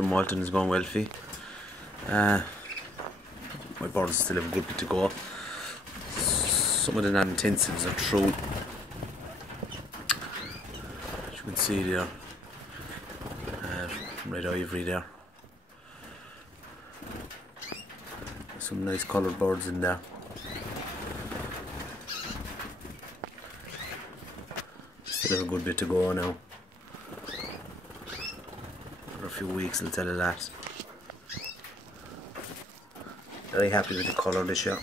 the moulting is going well for you. My birds still have a good bit to go. Some of the non-intensives are through. As you can see there, red ivory there. Some nice coloured birds in there. Still have a good bit to go now. For a few weeks will tell a lot. Very happy with the colour this year.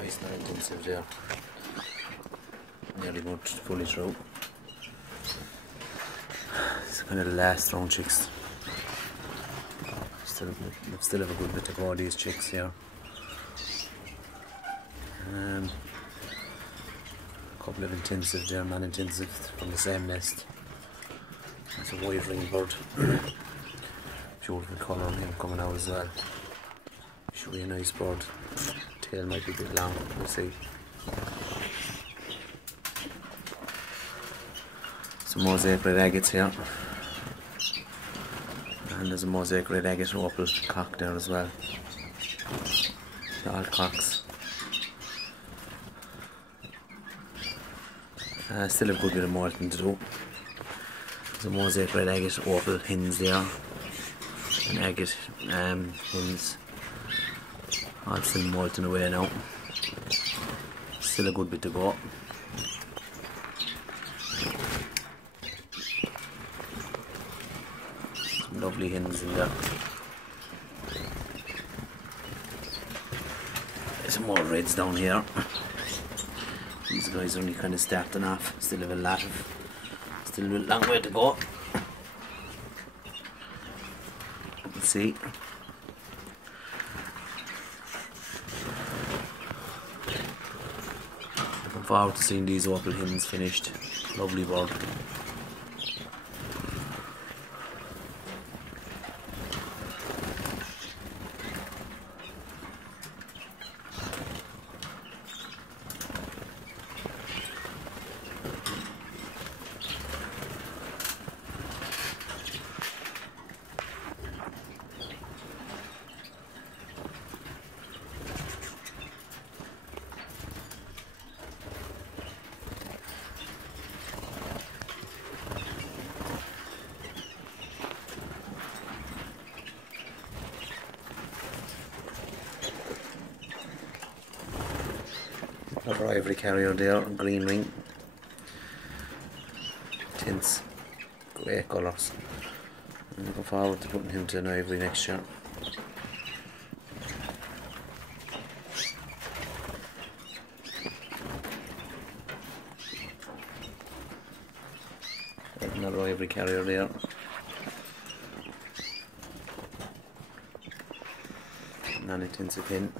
Nice non-intensive there. Nearly much fully through. It's kind of the last round chicks. Still have a good bit to go, these chicks here. A couple of intensive there, non-intensive from the same nest. That's a white-ringed bird. Beautiful colour on him coming out as well. Should be a nice bird. Tail might be a bit long, we'll see. Some mosaic red agates here. And there's a mosaic red agate opal cock there as well. They're all cocks. Still have a good bit of moulting to do. There's a mosaic red agate opal hens there. And agate hens. All still moulting away now. Still a good bit to go. Some lovely hens in there. There's some more reds down here. These guys are only kind of starting off. Still have still a long way to go. Let's see. Looking forward to seeing these opal hens finished. Lovely bird. Another ivory carrier there, green wing. Tints, great colours. I'm looking forward to putting him to an ivory next year. Another ivory carrier there. Non-intensive hen.